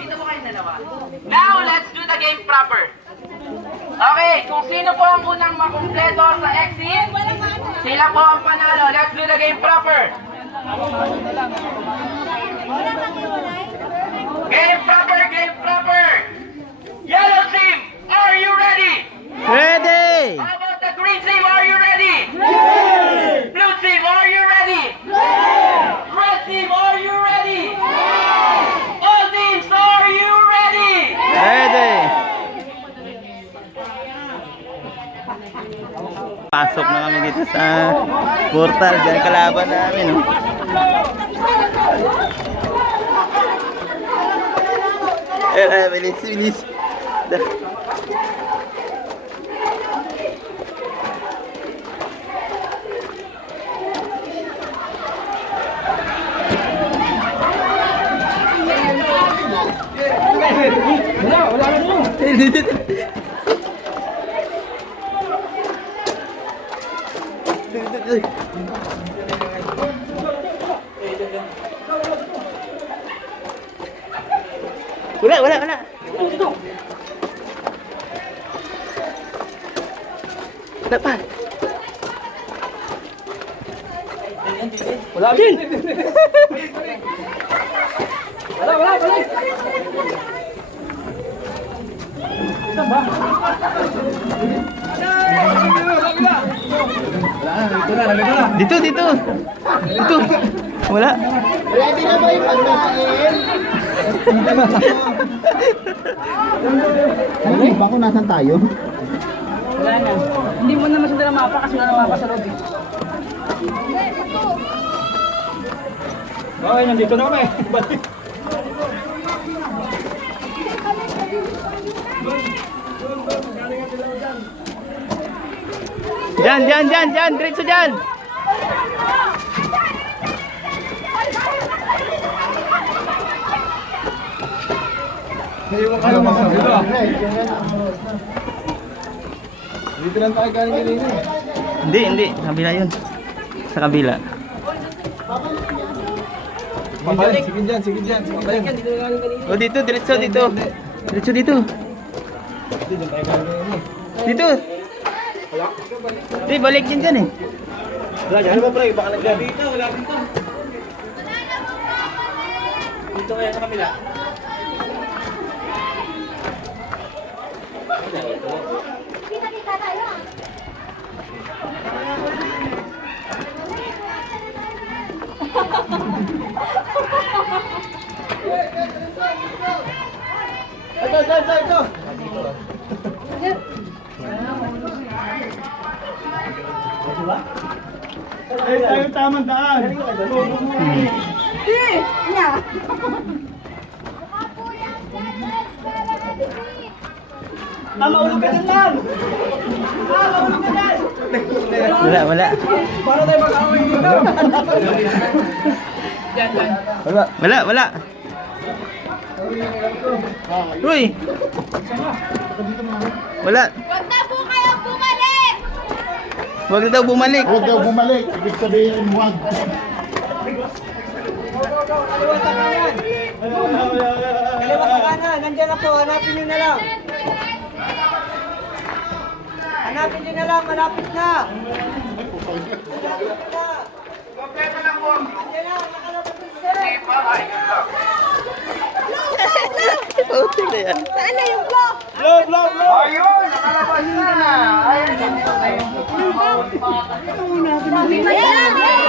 Dito po kayong dalawa. Now, let's do the game proper. Okay, kung sino po ang unang makumpleto sa exit, sila po ang panalo. Let's do the game proper. Game proper, game proper. Yellow team, are you ready? Ready! How about the green team, are you ready? Ready! Blue team, are you ready? Ready! Red team, are you ready? Ready! All teams, are you ready? Ready! Pasok na kami dito sa portal. Diyan kalaban namin. Oh. Bilis, bilis. Wala na mo. Wala. Dapat. Wala din. Wala, balik. Dito. Wala. Ready na ba yung pagkain? Ano ba kung nasan tayo? Wala na. Hindi mo na masundan ang mapa kasi wala na mapa sa loob. Okay, nandito na kami. Diyan. Diretso diyan. Dito lang tayo galing kanina eh. Hindi. Kabila yun. Sa kabila. Sige dyan. O dito, diretso dito. Diretso dito. Dito. Di, balik din dyan eh. Wala dyan ba pre? Baka nagdyan. Wala dito. Dito kaya sa kabila. Kita tayo. Ito. Tayo tamang daan. Maulog ka dyan lang! Wala. Paano tayo mag-away dito? Dyan. Wala. Uy! Wala. Huwag na po kayo bumalik! Huwag na daw bumalik. Huwag daw bumalik. Ibig sabihin, huwag. Kaliwa sa kanan! Kaliwa sa kanan! Nandiyan na po, hanapin nyo na lang! Hanapin nyo na lang, malapit na! Kompleto lang po! Nandiyan na, nakalapit na sir! Puti na yan. Saan na yung block? Ayun! Nakalabas na! Ayun! Ayan!